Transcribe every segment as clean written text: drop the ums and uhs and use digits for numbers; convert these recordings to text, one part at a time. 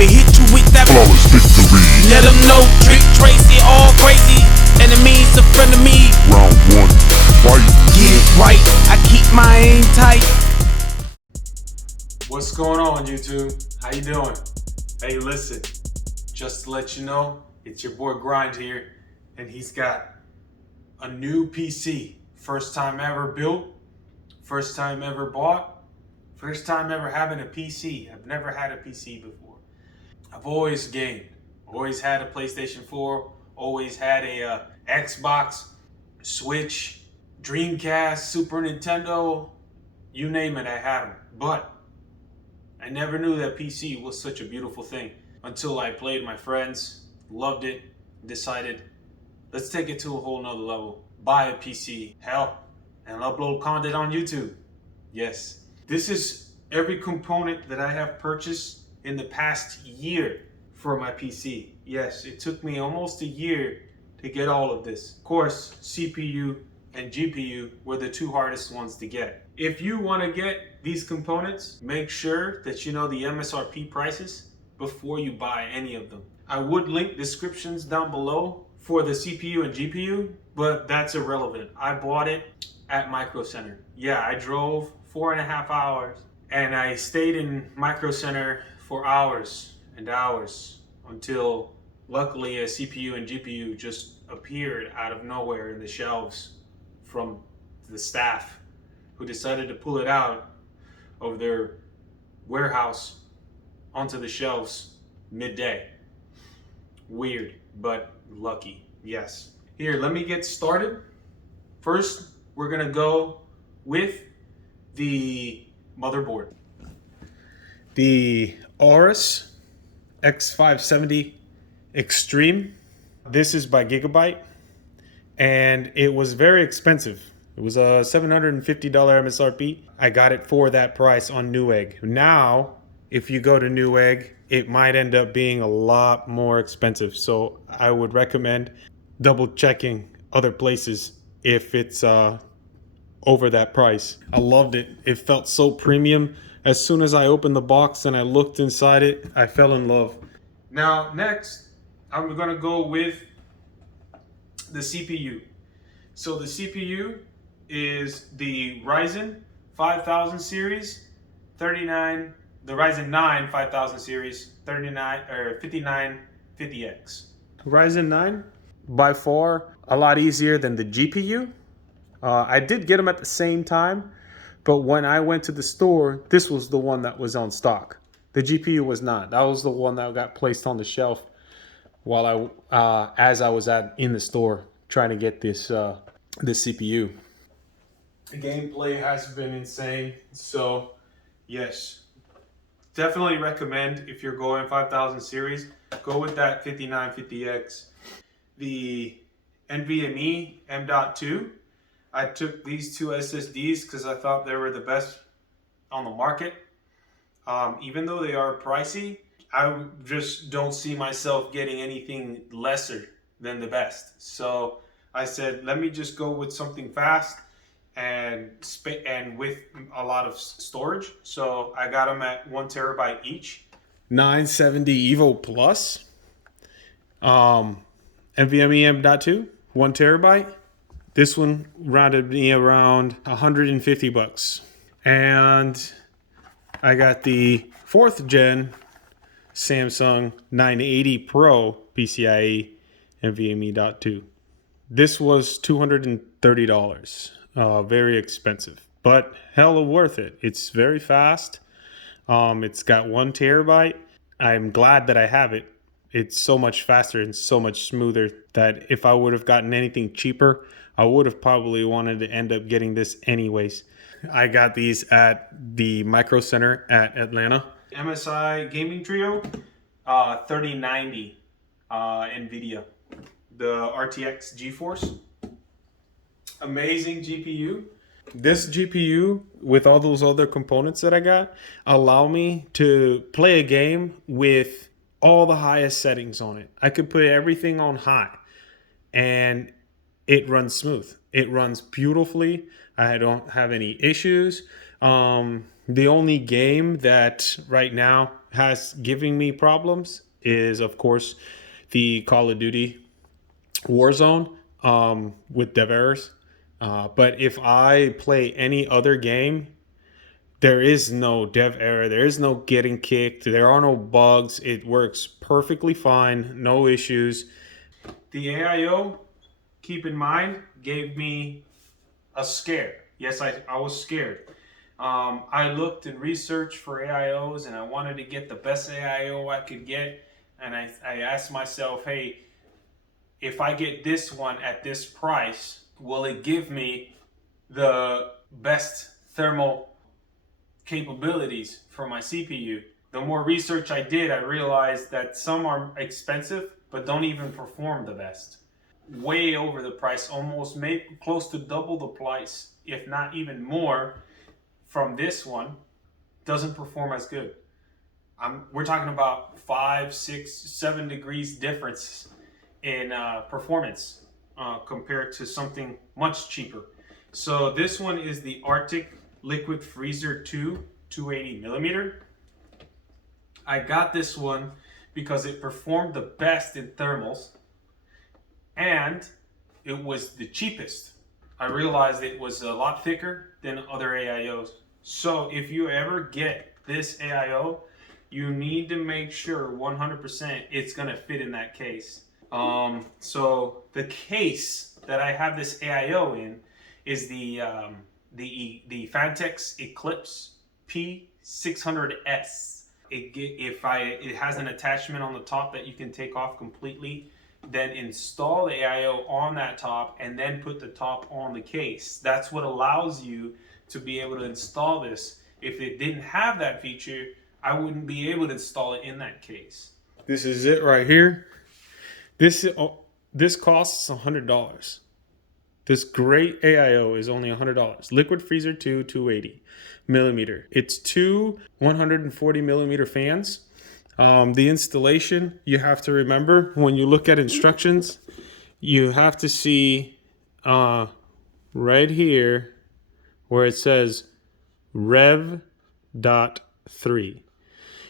and hit you with that flawless victory. Let them know, Trick Tracy, all crazy. Enemies a friend of me. Round one, fight. Get it right, I keep my aim tight. What's going on, YouTube? How you doing? Hey, listen, just to let you know, it's your boy Grind here, and he's got a new PC. First time ever built, first time ever bought, first time ever having a PC. I've never had a PC before. I've always gamed, always had a PlayStation 4, always had a Xbox, Switch, Dreamcast, Super Nintendo, you name it, I had them. But I never knew that PC was such a beautiful thing until I played my friends, loved it, decided, let's take it to a whole nother level. Buy a PC, hell, and upload content on YouTube. Yes. This is every component that I have purchased in the past year for my PC. Yes, it took me almost a year to get all of this. Of course, CPU and GPU were the two hardest ones to get. If you want to get these components, make sure that you know the MSRP prices before you buy any of them. I would link descriptions down below for the CPU and GPU, but that's irrelevant. I bought it at Micro Center. Yeah, I drove 4.5 hours and I stayed in Micro Center for hours and hours until luckily a CPU and GPU just appeared out of nowhere in the shelves from the staff who decided to pull it out of their warehouse onto the shelves midday. Weird, but lucky, yes. Here, let me get started. First, we're gonna go with the motherboard. The Aorus X570 Extreme. This is by Gigabyte, and it was very expensive. It was a $750 MSRP. I got it for that price on Newegg. Now, if you go to Newegg, it might end up being a lot more expensive. So I would recommend double checking other places if it's over that price. I loved it. It felt so premium. As soon as I opened the box and I looked inside it, I fell in love. Now, next, I'm gonna go with the CPU. So the CPU is the Ryzen 5000 series, the Ryzen 9 5000 series, 5950X. Ryzen 9, by far a lot easier than the GPU. I did get them at the same time, but when I went to the store, this was the one that was on stock. The GPU was not. That was the one that got placed on the shelf while as I was in the store trying to get this CPU. The gameplay has been insane, so yes, definitely recommend if you're going 5000 series, go with that 5950X. The NVMe M.2, I took these two SSDs because I thought they were the best on the market. Even though they are pricey, I just don't see myself getting anything lesser than the best. So I said, let me just go with something fast and with a lot of storage. So I got them at 1 terabyte each. 970 Evo Plus. NVMe M.2, 1 terabyte. This one rounded me around 150 bucks. And I got the 4th gen Samsung 980 Pro PCIe NVMe.2. This was $230. Very expensive, but hella worth it. It's very fast. It's got 1 terabyte. I'm glad that I have it. It's so much faster and so much smoother that if I would have gotten anything cheaper, I would have probably wanted to end up getting this anyways. I got these at the Micro Center at Atlanta. MSI Gaming Trio 3090 NVIDIA. The RTX GeForce. Amazing GPU. This GPU, with all those other components that I got, allow me to play a game with all the highest settings on it. I could put everything on high and it runs smooth. It runs beautifully. I don't have any issues. The only game that right now has giving me problems is, of course, the Call of Duty Warzone with dev errors. But if I play any other game, there is no dev error. There is no getting kicked. There are no bugs. It works perfectly fine. No issues. The AIO, keep in mind, gave me a scare. Yes, I was scared. I looked and researched for AIOs and I wanted to get the best AIO I could get. And I asked myself, hey, if I get this one at this price, will it give me the best thermal capabilities for my CPU? The more research I did, I realized that some are expensive but don't even perform the best. Way over the price, almost maybe close to double the price, if not even more, from this one, doesn't perform as good. We're talking about 5, 6, 7 degrees difference in performance compared to something much cheaper. So this one is the Arctic Liquid Freezer 2 280 millimeter. I got this one because it performed the best in thermals and it was the cheapest. I realized it was a lot thicker than other AIOs. So if you ever get this AIO, you need to make sure 100% it's gonna fit in that case. So the case that I have this AIO in is the Fantex Eclipse P600S. It has an attachment on the top that you can take off completely, then install the AIO on that top and then put the top on the case. That's what allows you to be able to install this. If it didn't have that feature, I wouldn't be able to install it in that case. This is it right here. This costs $100. This great AIO is only $100. Liquid Freezer 2 280 millimeter. It's two 140 millimeter fans. The installation, you have to remember when you look at instructions, you have to see right here where it says Rev.3.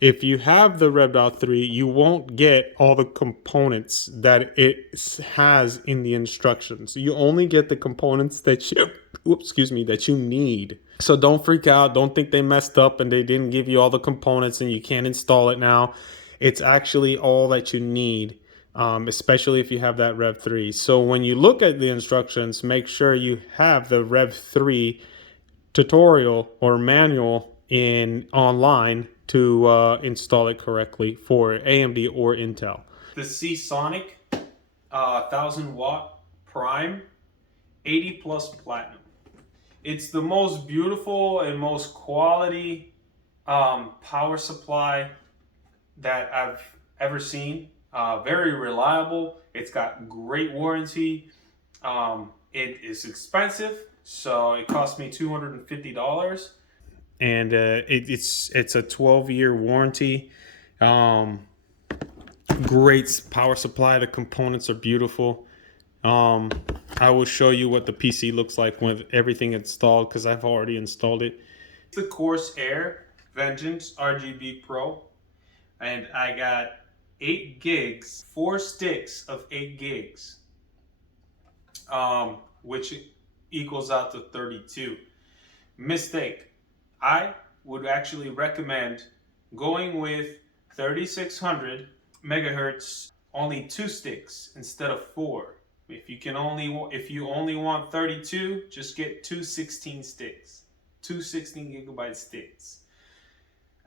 If you have the Rev.3, you won't get all the components that it has in the instructions. You only get the components that you need. So don't freak out. Don't think they messed up and they didn't give you all the components and you can't install it now. It's actually all that you need, especially if you have that Rev.3. So when you look at the instructions, make sure you have the Rev.3 tutorial or manual online to install it correctly for AMD or Intel. The Seasonic 1000 watt prime 80 plus platinum. It's the most beautiful and most quality power supply that I've ever seen. Very reliable. It's got great warranty. It is expensive, so it cost me $250. And it's a 12-year warranty. Great power supply. The components are beautiful. I will show you what the PC looks like with everything installed because I've already installed it. It's the Corsair Vengeance RGB Pro, and I got 8 gigs, 4 sticks of 8 gigs, which equals out to 32. Mistake. I would actually recommend going with 3600 megahertz, only 2 sticks instead of 4. If you only want 32, just get 2 16 sticks, 2 16 gigabyte sticks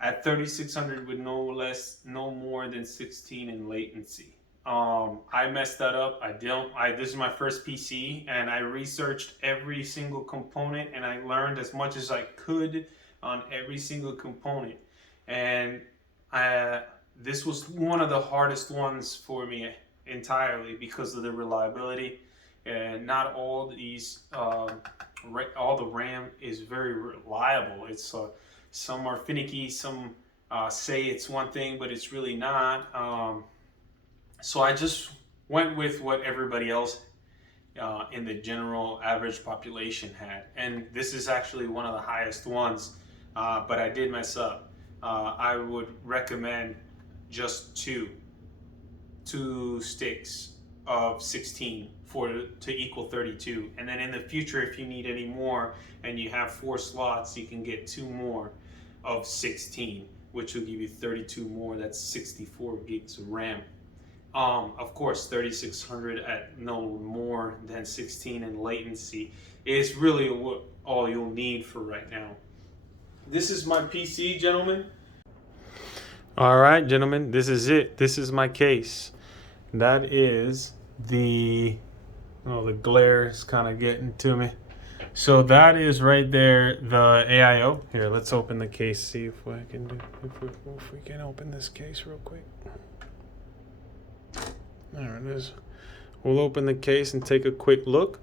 at 3600 with no more than 16 in latency. I messed that up. This is my first PC and I researched every single component and I learned as much as I could on every single component. And this was one of the hardest ones for me entirely because of the reliability. And not all these, all the RAM is very reliable. It's some are finicky, some say it's one thing, but it's really not. So I just went with what everybody else in the general average population had. And this is actually one of the highest ones, but I did mess up. I would recommend just two sticks of 16 to equal 32. And then in the future, if you need any more and you have 4 slots, you can get 2 more of 16, which will give you 32 more. That's 64 gigs of RAM. Of course, 3600 at no more than 16 in latency is really all you'll need for right now. This is my PC, gentlemen. All right, gentlemen, this is it. This is my case. That is the glare is kind of getting to me. So that is right there, the AIO. Here, let's open the case, see if we can open this case real quick. There it is. We'll open the case and take a quick look.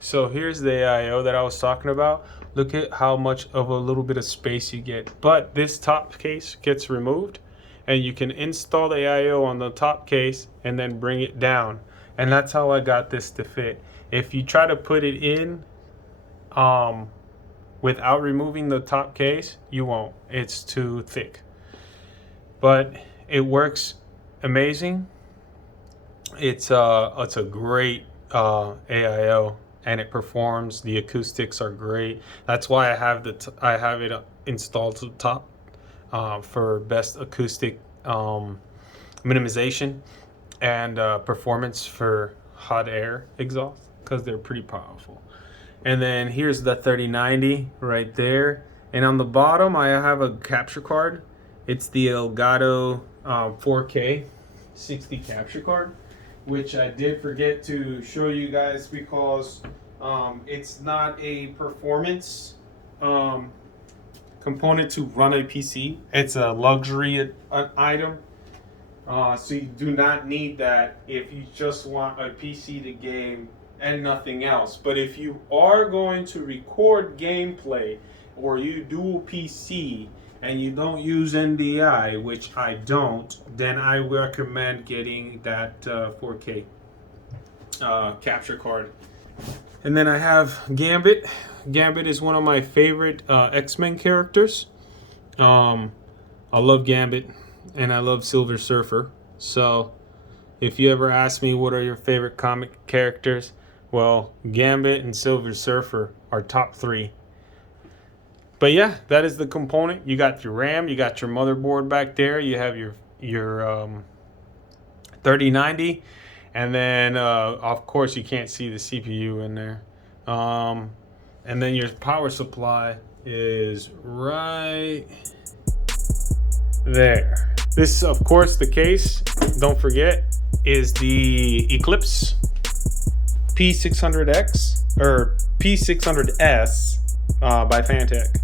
So here's the AIO that I was talking about. Look at how much of a little bit of space you get. But this top case gets removed, and you can install the AIO on the top case and then bring it down. And that's how I got this to fit. If you try to put it in without removing the top case, you won't. It's too thick. But it works amazing. It's a great AIO, and it performs. The acoustics are great. That's why I have it installed to the top for best acoustic minimization and performance for hot air exhaust, because they're pretty powerful. And then here's the 3090 right there, and on the bottom I have a capture card. It's the Elgato 4K 60 capture card, which I did forget to show you guys because it's not a performance component to run a PC. It's a luxury item. So you do not need that if you just want a PC to game and nothing else. But if you are going to record gameplay, or you do PC and you don't use NDI, which I don't, then I recommend getting that 4K capture card. And then I have Gambit. Gambit is one of my favorite X-Men characters. I love Gambit, and I love Silver Surfer. So if you ever ask me what are your favorite comic characters, well, Gambit and Silver Surfer are top 3. But yeah, that is the component. You got your RAM, you got your motherboard back there, you have your 3090, and then of course you can't see the CPU in there. And then your power supply is right there. This, of course, the case, don't forget, is the Eclipse P600X or P600S by Fantech.